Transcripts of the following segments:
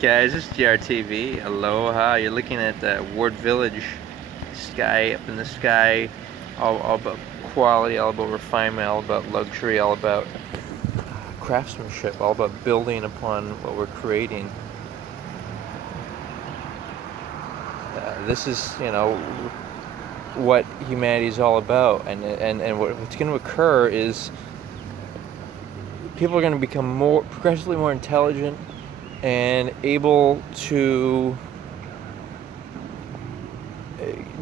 Guys, it's GRTV. Aloha. You're looking at the Ward Village sky up in the sky. All about quality, all about refinement, all about luxury, all about craftsmanship, all about building upon what we're creating. This is, what humanity is all about. And what's going to occur is people are going to become progressively more intelligent and able to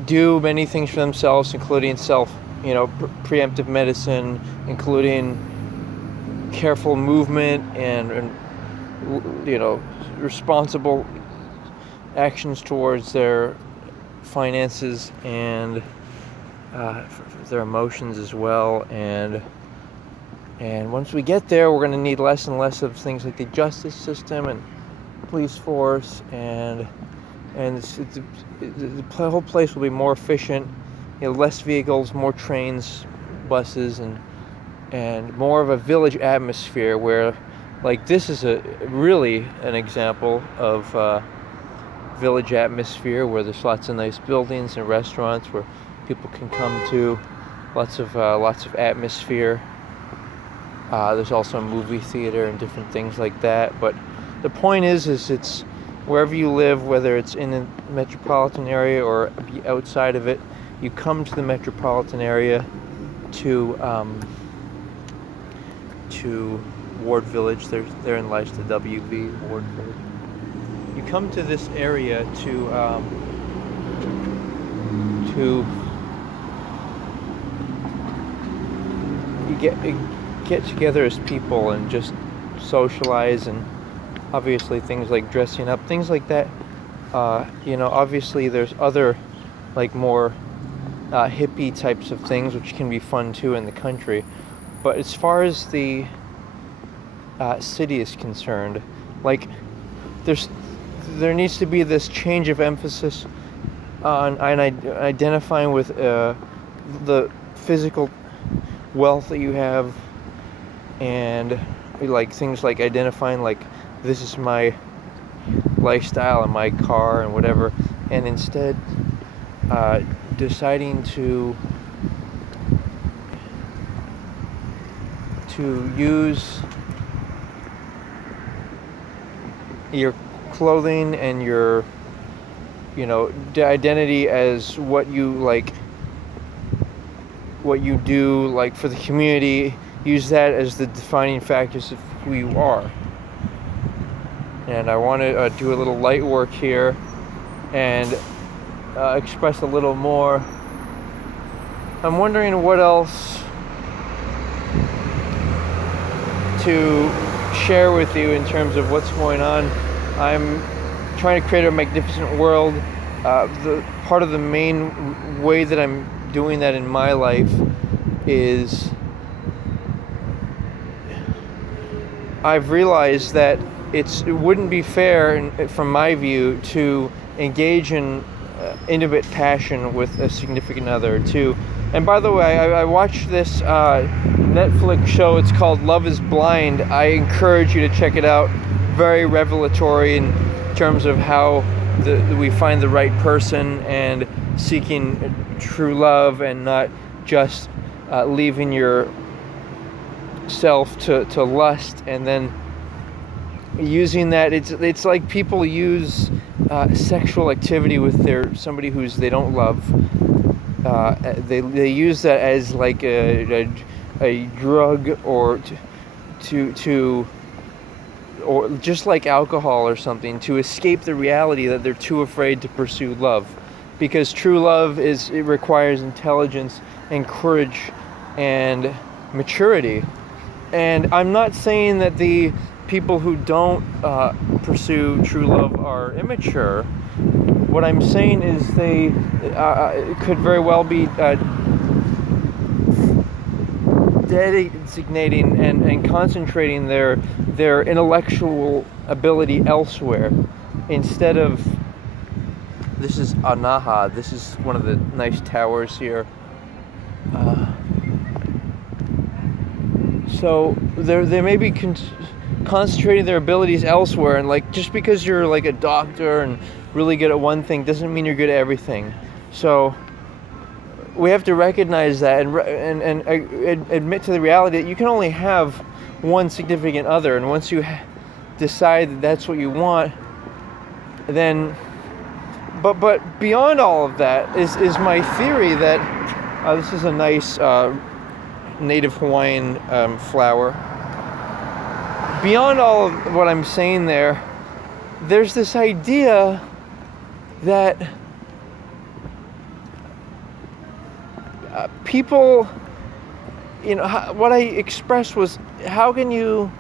do many things for themselves, including preemptive medicine, including careful movement and responsible actions towards their finances and their emotions as well. And once we get there, we're going to need less and less of things like the justice system and police force, and the whole place will be more efficient. Less vehicles, more trains, buses, and more of a village atmosphere where, like, this is really an example of village atmosphere where there's lots of nice buildings and restaurants where people can come to, lots of atmosphere. There's also a movie theater and different things like that. But the point is it's wherever you live, whether it's in the metropolitan area or outside of it, you come to the metropolitan area to Ward Village. Therein lies the WV, Ward Village. You come to this area to get together as people and just socialize, and obviously things like dressing up, things like that. Obviously there's other more hippie types of things which can be fun too in the country. But as far as the city is concerned, there needs to be this change of emphasis on identifying with the physical wealth that you have, and things like identifying this is my lifestyle and my car and whatever, and instead deciding to use your clothing and your identity as what you do for the community. Use that as the defining factors of who you are. And I want to do a little light work here and express a little more. I'm wondering what else to share with you in terms of what's going on. I'm trying to create a magnificent world. The part of the main way that I'm doing that in my life is I've realized that it wouldn't be fair, from my view, to engage in intimate passion with a significant other too. And by the way, I watched this Netflix show. It's called Love is Blind. I encourage you to check it out. Very revelatory in terms of how we find the right person and seeking true love, and not just leaving yourself to lust and then using that. It's like people use sexual activity with somebody who's they don't love. They use that as like a drug, or or just like alcohol or something, to escape the reality that they're too afraid to pursue love. Because true love it requires intelligence and courage and maturity. And I'm not saying that the people who don't pursue true love are immature. What I'm saying is they could very well be designating and concentrating their intellectual ability elsewhere, instead of. This is Anaha. This is one of the nice towers here. So they may be concentrating their abilities elsewhere, and like just because you're like a doctor and really good at one thing doesn't mean you're good at everything. So we have to recognize that and admit to the reality that you can only have one significant other, and once you decide that that's what you want, then but beyond all of that is my theory that this is a nice native Hawaiian flower. Beyond all of what I'm saying there's this idea that people, what I expressed was, how can you,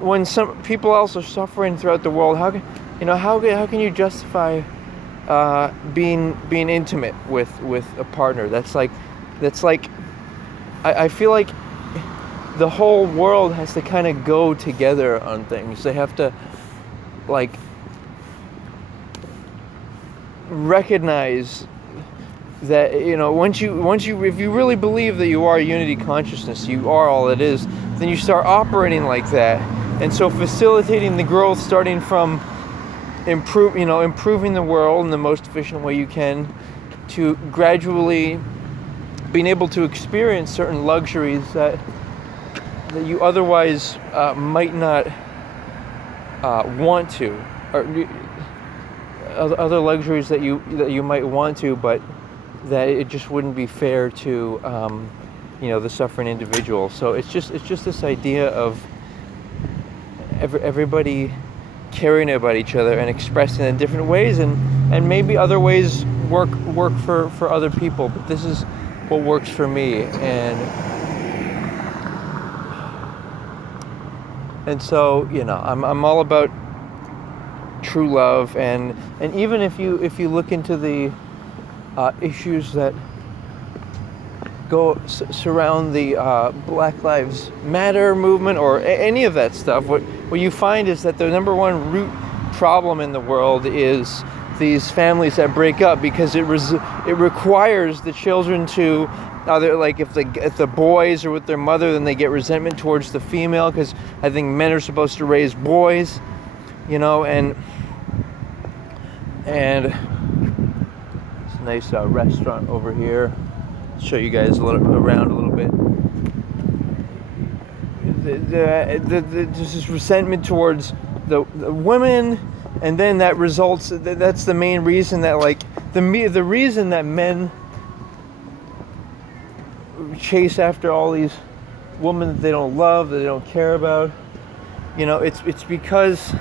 when some people else are suffering throughout the world, how can you justify being intimate with a partner? That's like I feel like the whole world has to kind of go together on things. They have to like recognize that once you if you really believe that you are unity consciousness, you are all it is, then you start operating like that. And so facilitating the growth, starting from improving the world in the most efficient way you can, to gradually being able to experience certain luxuries that you otherwise might not want to, or other luxuries that you might want to, but that it just wouldn't be fair to the suffering individual. So it's just this idea of everybody caring about each other and expressing it in different ways, and maybe other ways work for other people, but this is what works for me. And so I'm all about true love, and even if you look into the issues that surround the Black Lives Matter movement or any of that stuff, what you find is that the number one root problem in the world is these families that break up, because it requires the children to either, like, if the boys are with their mother, then they get resentment towards the female, because I think men are supposed to raise boys, and it's a nice restaurant over here. Show you guys around a little bit. There's this resentment towards the women, and then that results. That's the main reason that, like, the reason that men chase after all these women that they don't love, that they don't care about. It's because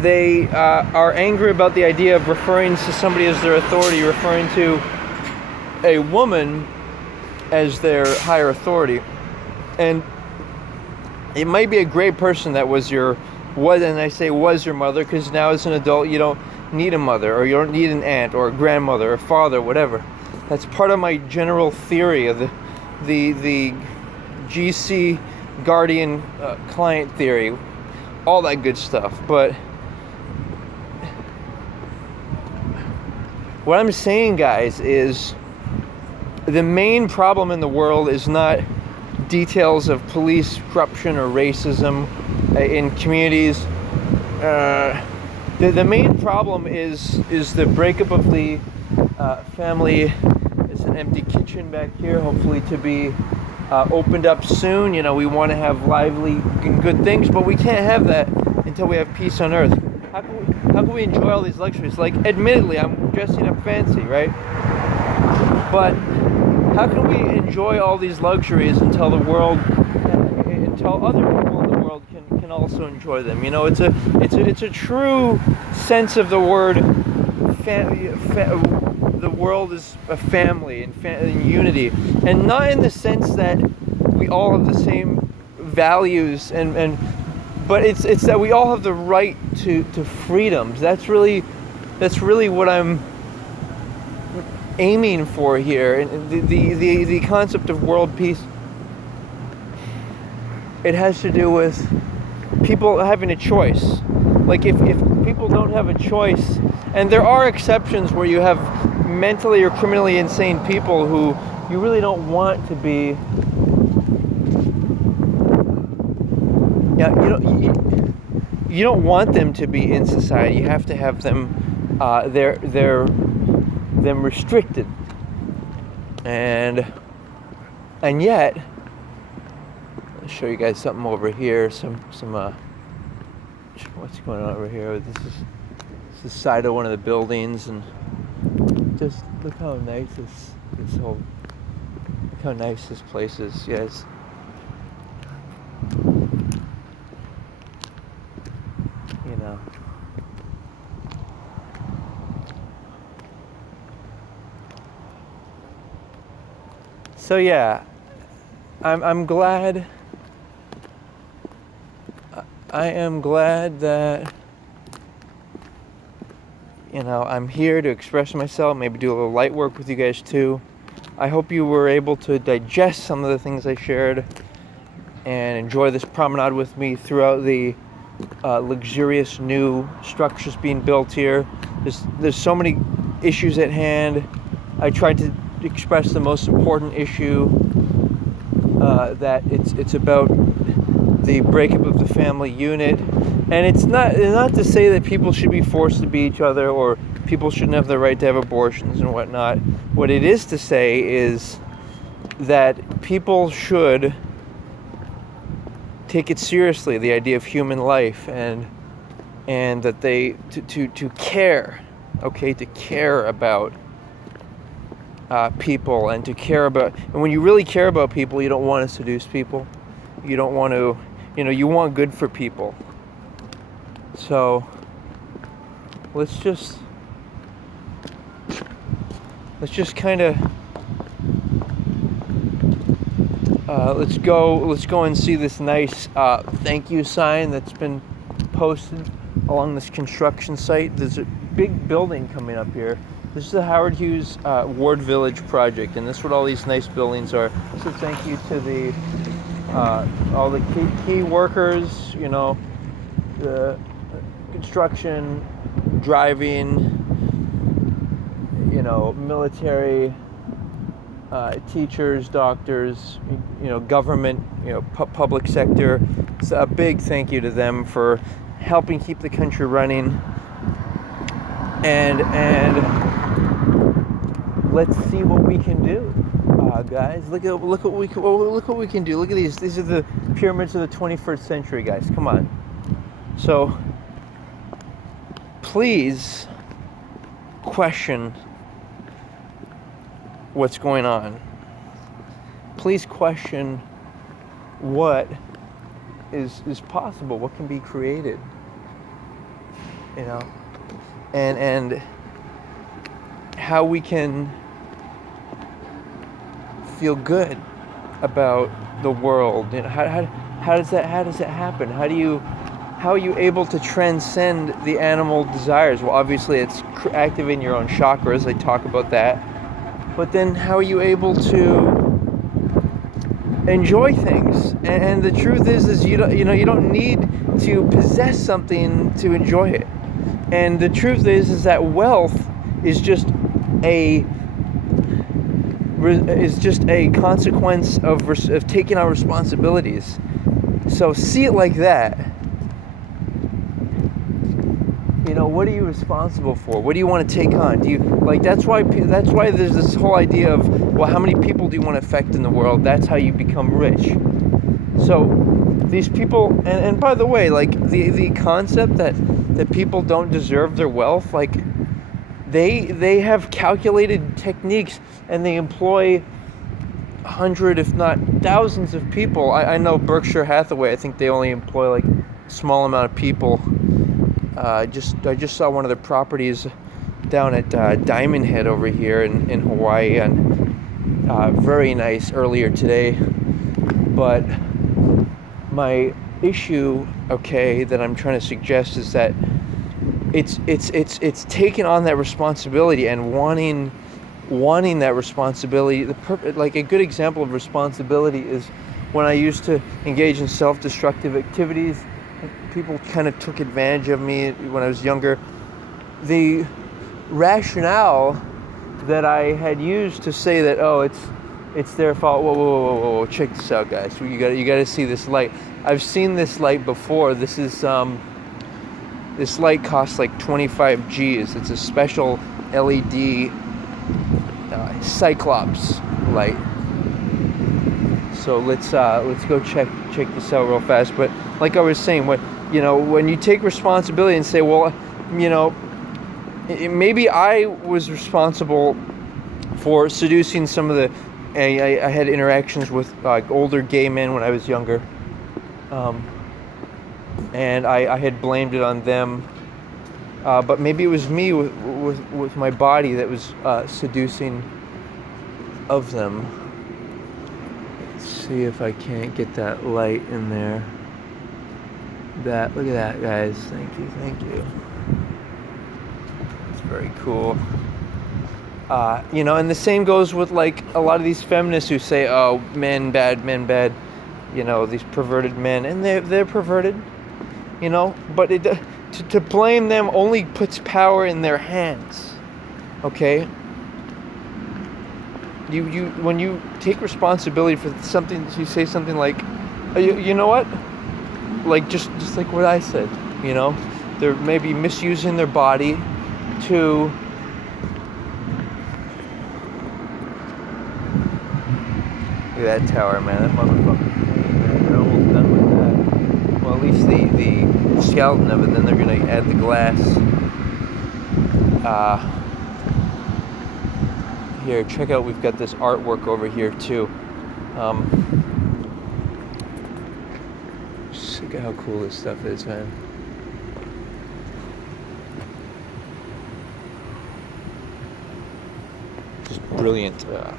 they are angry about the idea of referring to somebody as their authority, referring to a woman as their higher authority. And it might be a great person that was your mother, because now as an adult you don't need a mother, or you don't need an aunt or a grandmother or father, whatever. That's part of my general theory of the GC guardian client theory, all that good stuff. But what I'm saying, guys, is the main problem in the world is not details of police corruption or racism in communities. The main problem is the breakup of the family. There's an empty kitchen back here, hopefully to be opened up soon. We want to have lively and good things, but we can't have that until we have peace on earth. How can we enjoy all these luxuries? Like, admittedly, I'm dressing up fancy, right? But how can we enjoy all these luxuries until other people in the world can also enjoy them? It's a true sense of the word. The world is a family and unity, and not in the sense that we all have the same values but it's that we all have the right to freedoms. That's really what I'm aiming for here. And the concept of world peace, it has to do with people having a choice. Like, if people don't have a choice, and there are exceptions where you have mentally or criminally insane people who you really don't want to be. Yeah, you don't want them to be in society. You have to have them, them restricted, and yet, I'll show you guys something over here. Some what's going on over here? This is the side of one of the buildings, and just look how nice look how nice this place is. Yes. You know. So yeah, I'm glad. I am glad that, I'm here to express myself, maybe do a little light work with you guys too. I hope you were able to digest some of the things I shared and enjoy this promenade with me throughout the luxurious new structures being built here. There's so many issues at hand. I tried to express the most important issue, that it's about the breakup of the family unit, and it's not to say that people should be forced to be each other or people shouldn't have the right to have abortions and whatnot. What it is to say is that people should take it seriously, the idea of human life, and that they to care, okay, to care about people, and to care about, and when you really care about people, you don't want to seduce people. You don't want to, you want good for people. So let's just kind of let's go and see this nice thank you sign that's been posted along this construction site. There's a big building coming up here. This is the Howard Hughes Ward Village project, and this is what all these nice buildings are. So thank you to the all the key workers, the construction, driving, military, teachers, doctors, government, public sector. So a big thank you to them for helping keep the country running. And let's see what we can do, guys. Look what we can do. Look at these. These are the pyramids of the 21st century, guys. Come on. So please question what's going on. Please question what is possible, what can be created, and how we can feel good about the world. How does that happen? How are you able to transcend the animal desires? Well, obviously it's activating your own chakras. I talk about that. But then how are you able to enjoy things? And the truth is you don't need to possess something to enjoy it. And the truth is that wealth is just a consequence of taking on responsibilities. So see it like that. What are you responsible for? What do you want to take on? That's why there's this whole idea of, well, how many people do you want to affect in the world? That's how you become rich. So these people, and by the way, the concept that people don't deserve their wealth, they have calculated techniques, and they employ 100, if not thousands of people. I know Berkshire Hathaway, I think they only employ a small amount of people. I just saw one of their properties down at Diamond Head over here in Hawaii, and very nice earlier today. But my issue, that I'm trying to suggest is that it's taking on that responsibility and wanting that responsibility. A good example of responsibility is when I used to engage in self-destructive activities. People kind of took advantage of me when I was younger. The rationale that I had used to say that, It's their fault. Whoa, whoa, whoa, whoa, whoa! Check this out, guys. You gotta see this light. I've seen this light before. This light costs like 25 G's. It's a special LED Cyclops light. So let's go check this out real fast. But like I was saying, when you take responsibility and say, well, maybe I was responsible for seducing some of the. I had interactions with older gay men when I was younger, and I had blamed it on them. But maybe it was me with my body that was seducing of them. Let's see if I can't get that light in there. Look at that, guys. Thank you. It's very cool. And the same goes with like a lot of these feminists who say, "Oh, men bad," these perverted men, and they're perverted, But to blame them only puts power in their hands. Okay. When you take responsibility for something, you say something like, you know what? Like just like what I said, they're maybe misusing their body to. Look at that tower, man. That motherfucker. They're almost done with that. Well, at least the skeleton of it. Then they're gonna add the glass. Here, check out. We've got this artwork over here too. Just look at how cool this stuff is, man. Just brilliant stuff.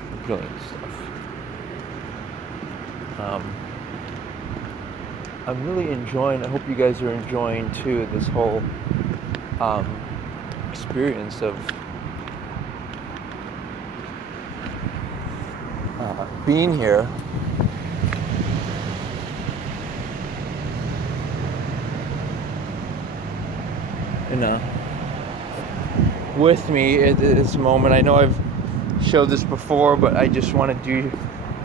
I'm really enjoying. I hope you guys are enjoying too this whole experience of being here. With me at this moment. I know I've showed this before, but I just want to do,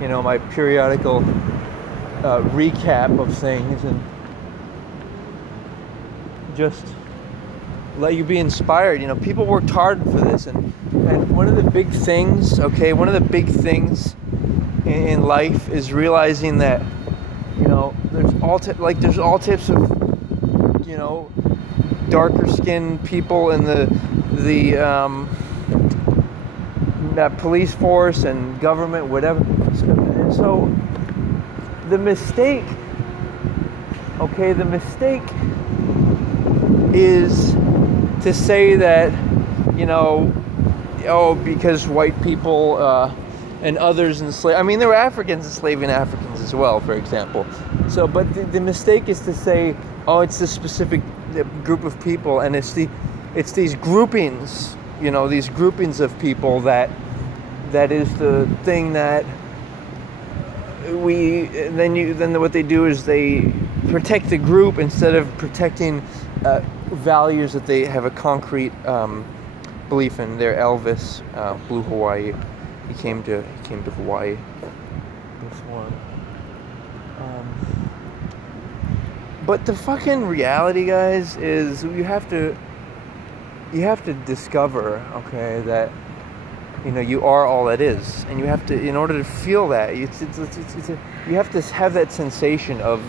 my periodical recap of things and just let you be inspired. People worked hard for this, and one of the big things, in life is realizing that, there's all types of, darker skinned people in the police force and government, whatever. And so the mistake is to say that, because white people and others enslaved. I mean, there were Africans enslaving Africans as well, for example. So, but the mistake is to say, it's this specific group of people, and it's these groupings, these groupings of people that is the thing that then what they do is they protect the group instead of protecting values that they have a concrete belief in. Their Elvis blew Hawaii. He came to Hawaii before. But the fucking reality, guys, is you have to discover, that you are all that is, and you have to, in order to feel that, you have to have that sensation of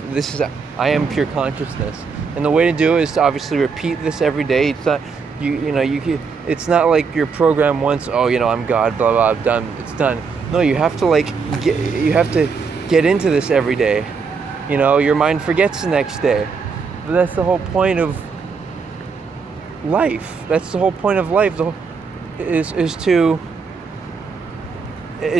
I am pure consciousness, and the way to do it is to obviously repeat this every day. It's not it's not like you're programmed once. I'm God, blah blah, I'm done. It's done. No, you have to get into this every day. Your mind forgets the next day, but that's the whole point of life. That's the whole point of life. Is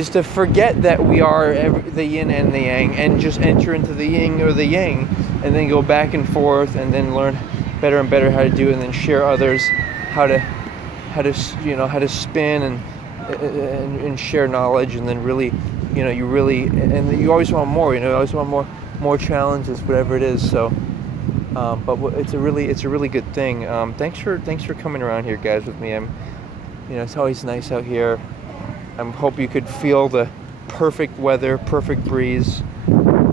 to forget that we are the yin and the yang, and just enter into the yin or the yang, and then go back and forth, and then learn better and better how to do it, and then share others how to spin and share knowledge, and then really, and you always want more. You always want more challenges, whatever it is. So, but it's a really good thing. Thanks for coming around here, guys, with me. It's always nice out here. I hope you could feel the perfect weather, perfect breeze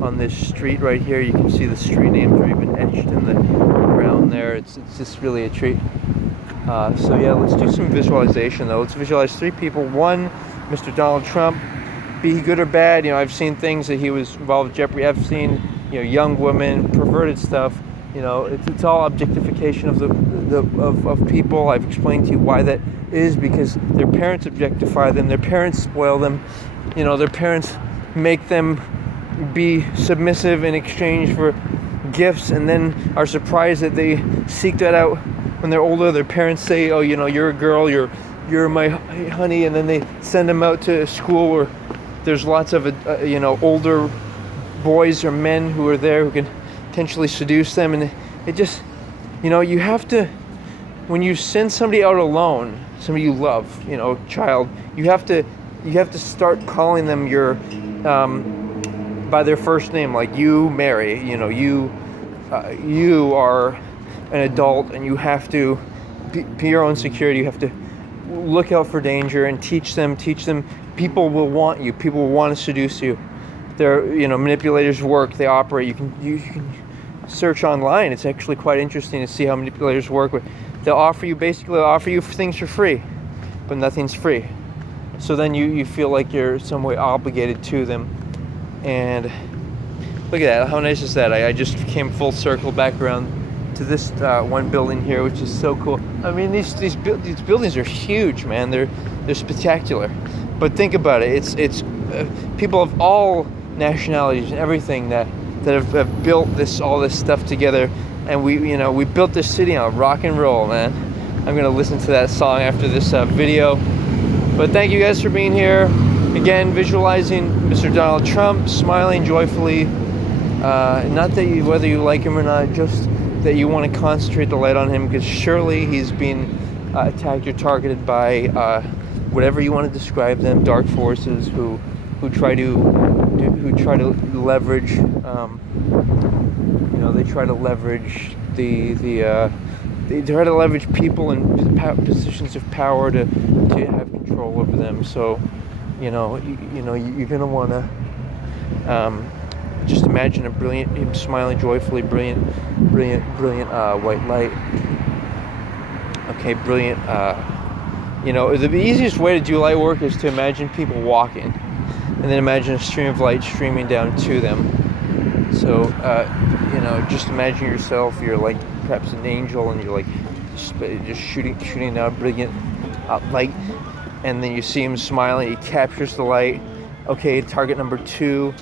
on this street right here. You can see the street names are even etched in the ground there. It's just really a treat. So yeah, let's do some visualization though. Let's visualize 3 people. 1, Mr. Donald Trump. Be he good or bad, you know, I've seen things that he was involved with Jeopardy. I've seen, you know, young women, perverted stuff. You know, it's all objectification of people. I've explained to you why that is, because their parents objectify them, their parents spoil them, you know, their parents make them be submissive in exchange for gifts, and then are surprised that they seek that out when they're older. Their parents say, oh, you know, you're a girl, you're my honey, and then they send them out to school where there's lots of you know, older boys or men who are there who can potentially seduce them. And it just, you know, you have to, when you send somebody out alone, somebody you love, you know, child, you have to start calling them your by their first name, like you, Mary. You know, you are an adult, and you have to be your own security. You have to look out for danger and teach them. People will want you. People will want to seduce you. They're, you know, manipulators work. They operate. You can search online. It's actually quite interesting to see how manipulators work. They'll offer you things for free, but nothing's free. So then you feel like you're some way obligated to them. And look at that. How nice is that? I just came full circle back around to this one building here, which is so cool. I mean, these buildings are huge, man. They're spectacular. But think about it. It's people of all nationalities and everything that have built all this stuff together, and we built this city on rock and roll, man. I'm gonna listen to that song after this video. But thank you guys for being here. Again, visualizing Mr. Donald Trump smiling joyfully. Not that whether you like him or not, just that you want to concentrate the light on him, because surely he's being attacked or targeted by whatever you want to describe them, dark forces who try to leverage. They try to leverage they try to leverage people in positions of power to have control over them. So, you're gonna want to just imagine him smiling joyfully, brilliant white light. Okay, brilliant. The easiest way to do light work is to imagine people walking, and then imagine a stream of light streaming down to them. So, just imagine yourself, you're like perhaps an angel, and you're like just shooting down brilliant light, and then you see him smiling, he captures the light. Okay, target number 2,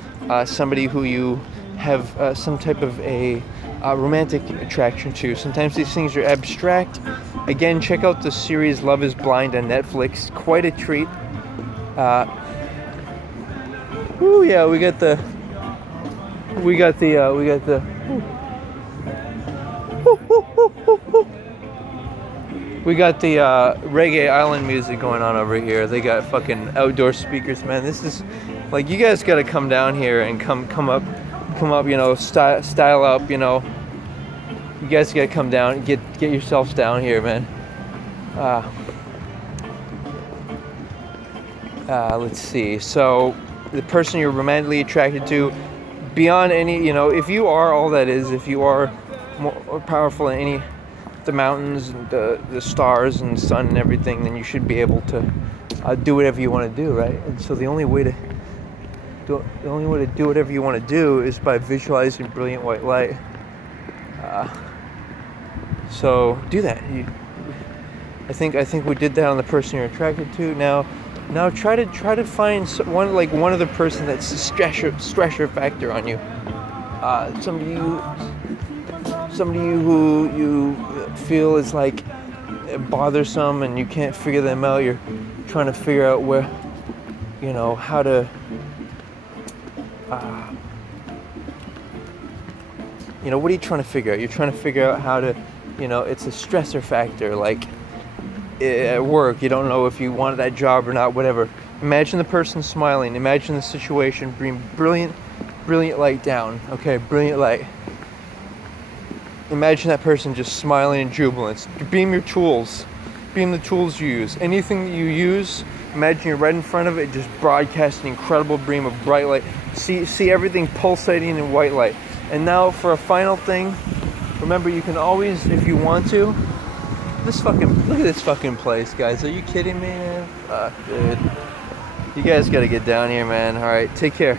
somebody who you have some type of a romantic attraction to. Sometimes these things are abstract. Again, check out the series Love is Blind on Netflix. Quite a treat. We got the reggae island music going on over here. They got fucking outdoor speakers, man. This is like, you guys got to come down here and come up, style up, You guys got to come down, get yourselves down here, man. Let's see. So the person you're romantically attracted to, beyond any, if you are all that is, if you are more powerful than any, the mountains and the stars and the sun and everything, then you should be able to do whatever you want to do, right? And so the only way to do whatever you want to do is by visualizing brilliant white light. So do that. I think we did that on the person you're attracted to. Now try to find one other person that's a stressor factor on you. Somebody who you feel is like bothersome, and you can't figure them out. You're trying to figure out where, how to. What are you trying to figure out? You're trying to figure out how to, it's a stressor factor. Like at work, you don't know if you want that job or not, whatever. Imagine the person smiling. Imagine the situation. Bring brilliant light down. Okay, brilliant light. Imagine that person just smiling in jubilance. Beam your tools. Beam the tools you use. Anything that you use Imagine you're right in front of it, just broadcasting an incredible beam of bright light. See everything pulsating in white light. And now for a final thing, remember you can always, if you want to, look at this fucking place, guys. Are you kidding me, man? Fuck, dude. You guys gotta get down here, man. Alright, take care.